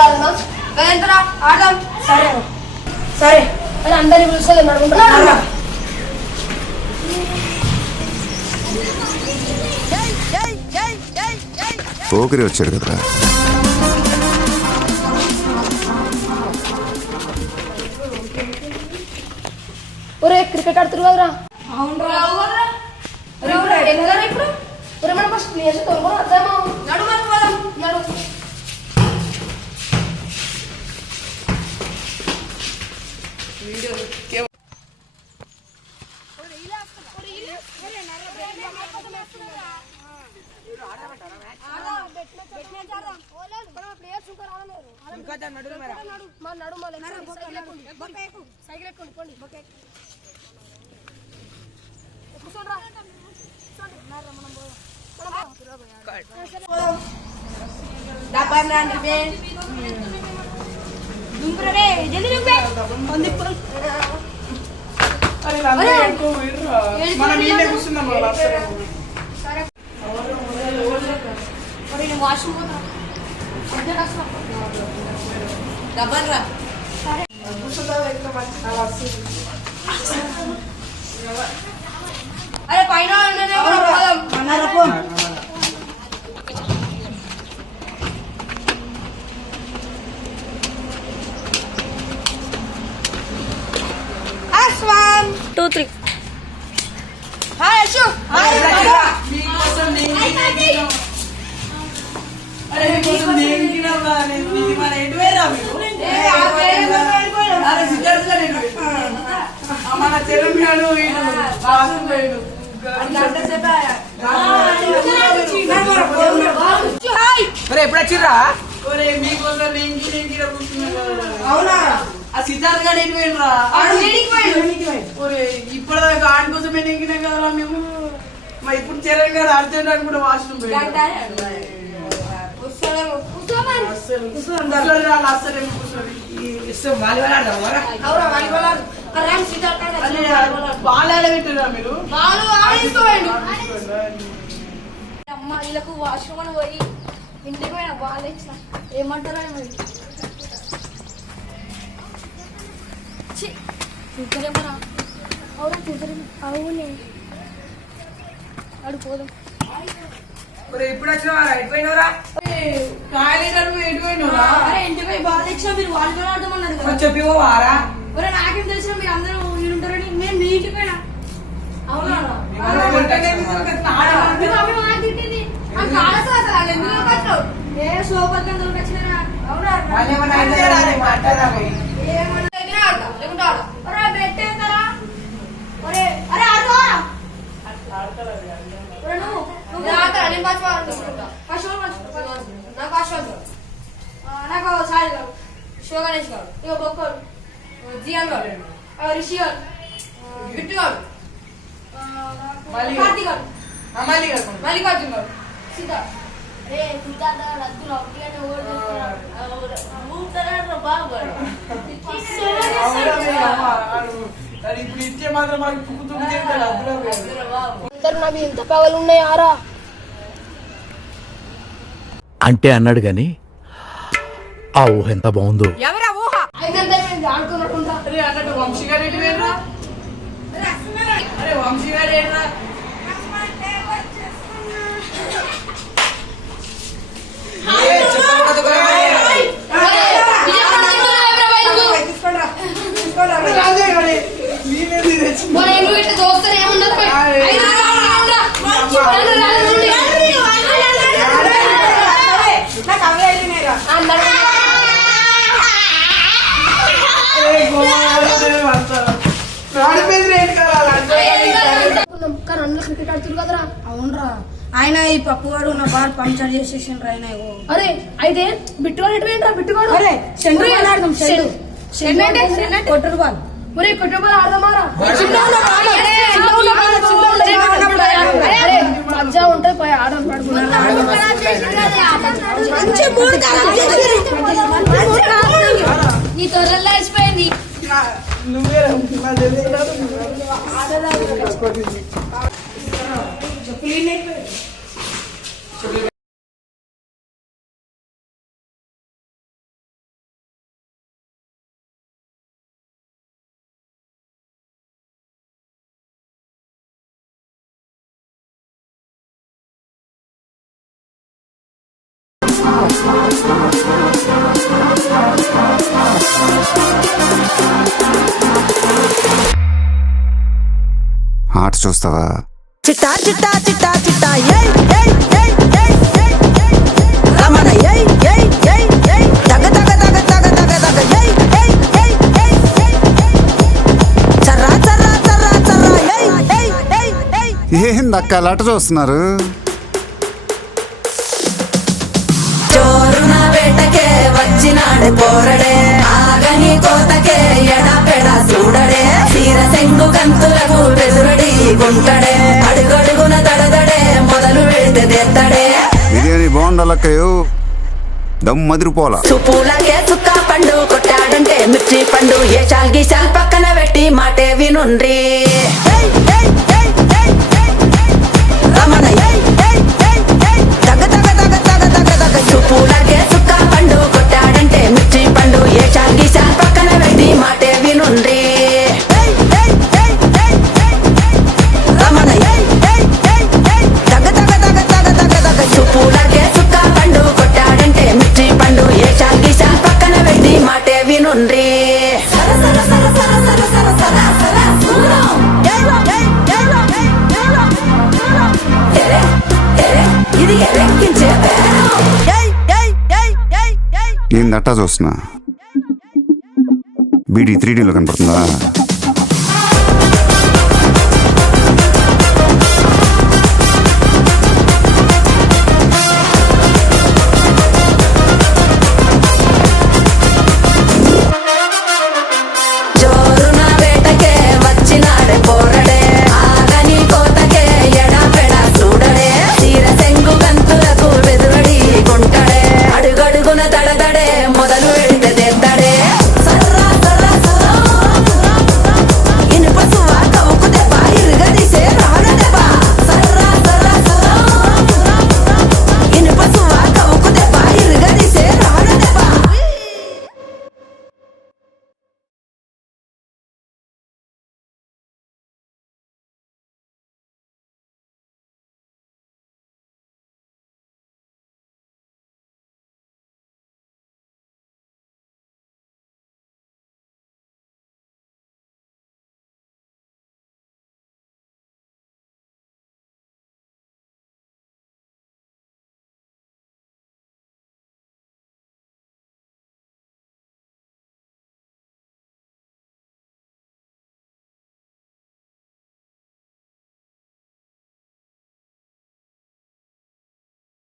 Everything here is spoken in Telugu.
ఆడదాం. సరే సరే అని అందరినీ పిలుస్తుంది నడుకుంటున్నా. పోకిరి వచ్చాడు కదరా. ఒరే క్రికెట్ ఆడుతురు కదరా. ఇప్పుడు ఒరే మనం ఫస్ట్ ప్లేస్ తొందర అర్థమా నడు మరి పోదాం. నడు. సైకిల్ ఎక్కుండి పోండి. వాష్రూమ్ పోతా. డబ్బన్రా అరే పైన two three. Hi Ashu. Hi మన తెలంగాణ ఎప్పుడు వచ్చిర్రా? మీకోసం అవునా? ఆ సిద్ధార్థ్ గారు ఎటు పోయినరా? ఇప్పటిదాకా ఆడి కోసమే నెంగినాం కదా మేము. మరి ఇప్పుడు చరణ్ గారు అర్జెంట్ అని కూడా వాష్రూమ్ అమ్మ వీళ్ళకు వాష్రూమ్ అని పోయి ఇంటికి పోయినా బాగా ఇచ్చిన ఏమంటారా చూసారేమరా? అవునా చూసారేమో. అవునే అడు పోదాం. ఎప్పుడు వచ్చినవారా? ఎటుపోయినవరా? ఎటుపోయినవరా? ఇంటికి పోయి బాగా తెచ్చినా మీరు వాలీబాల్ ఆడదామన్నారు కదా. చెప్పివారా? ఒరే నాకేం తెలిసిన మీరు అందరూ ఉంటారని మేము మీ ఇంటికి పోయినా. అవునా? ఏ సోపత్రం దొరికొచ్చినా. అవునా? పెట్టేస్తారా? ఒరే అరే ఆడుతారా? నాకు సాయి గారు, శివ గణేష్ గారు, ఇక బొక్కరు, జియాన్ గారు, రిషి గారు, బిట్టు గారు, కార్తీక్ గారు, మల్లికార్జున్ గారు, సీత. ఇప్పుడు ఇచ్చే మాత్రం మాకు నవి ఎంత పగలు ఉన్నాయి ఆరా అంటే అన్నాడు గాని ఆ ఊహ ఎంత బాగుందో. ఎవరా ఊహ? ఆడుకున్నట్టుంటా. అన్నట్టు వంశీ గారు ఏంటి వేర్రా? అరే వంశీ గారు ఏంట్రా? దోస్తారు ఏముండదు. కానీ అందులో క్రికెట్ ఆడుతుంది కదరా. అవునరా, ఆయన ఈ పప్పుగాడు నా బాల్ పంచర్ చేసేసిండ్రు ఆయన. అరే అయితే బిట్టుగాడు ఎటు పోయిండ్రా? బిట్టుగాడు ఆడదాం. కొట్టరు బాల్. ఒరే కొట్టే బాల్ ఆడదామారా? మజా ఉంటుంది పోయి ఆడడం నీ తొర్రల్లో వేసిపోయింది. నువ్వే చూస్తావా? చిట్టా చిట్టా చిట్టా చిట్టా ఏయ్ ఏయ్ ఏయ్ ఏయ్ ఏయ్ ఏయ్ రమణ ఏయ్ ఏయ్ ఏయ్ ఏయ్ తగ తగ తగ తగ తగ తగ ఏయ్ ఏయ్ ఏయ్ ఏయ్ ఏయ్ చర్రా చర్రా చర్రా చర్రా ఏయ్ ఏయ్ ఏయ్ ఏయ్ ఏందక్క అలా అట చూస్తున్నారు? చోరున వేటకే వచ్చినాడు పోరడే ఆగని కోతకే ఎడపెడ చూడడే తీర సెంగు కంతులకు బెదురడి గుంటడే అడుగడుగున దడదడే మొదలు పెడితే తెత్తడే బిర్యానీ బాగుండాలక్కయ్యో, దమ్ మదిరిపోలా. చూపులకే చుక్క పండు కొట్టాడంటే మిర్చి పండు ఏ చాల్గి చాల్ పక్కన పెట్టి మాటే వినుండ్రి రమణ ఏయ్ ఏయ్ ఏయ్ ఏయ్ తగ తగ తగ తగ తగ తగ చూపులకే చుక్క పండు కొట్టాడంటే మిర్చి పండు ఏ చాల్గి చాల్ పక్కన పెట్టి మాటే వినుండ్రి రమణ ఏయ్ ఏయ్ ఏయ్ ఏయ్ తగ తగ తగ తగ తగ తగ చూపులకే చుక్క పండు కొట్టాడంటే మిర్చి పండు ఏ చాల్గి చాల్ పక్కన పెట్టి మాటే వినుండ్రి ఇది ఎరెక్కించే ఏందట్టా చూస్తున్నా? బీడీ 3Dలో కనపడుతుందా? జోరున వేటకే వచ్చినాడే పోరడే ఆగని కోతకే ఎడపెడ చూడడే తీర సెంగు గంతులకు బెదురడి గుంటడే అడుగడుగున దడదడే మొదలు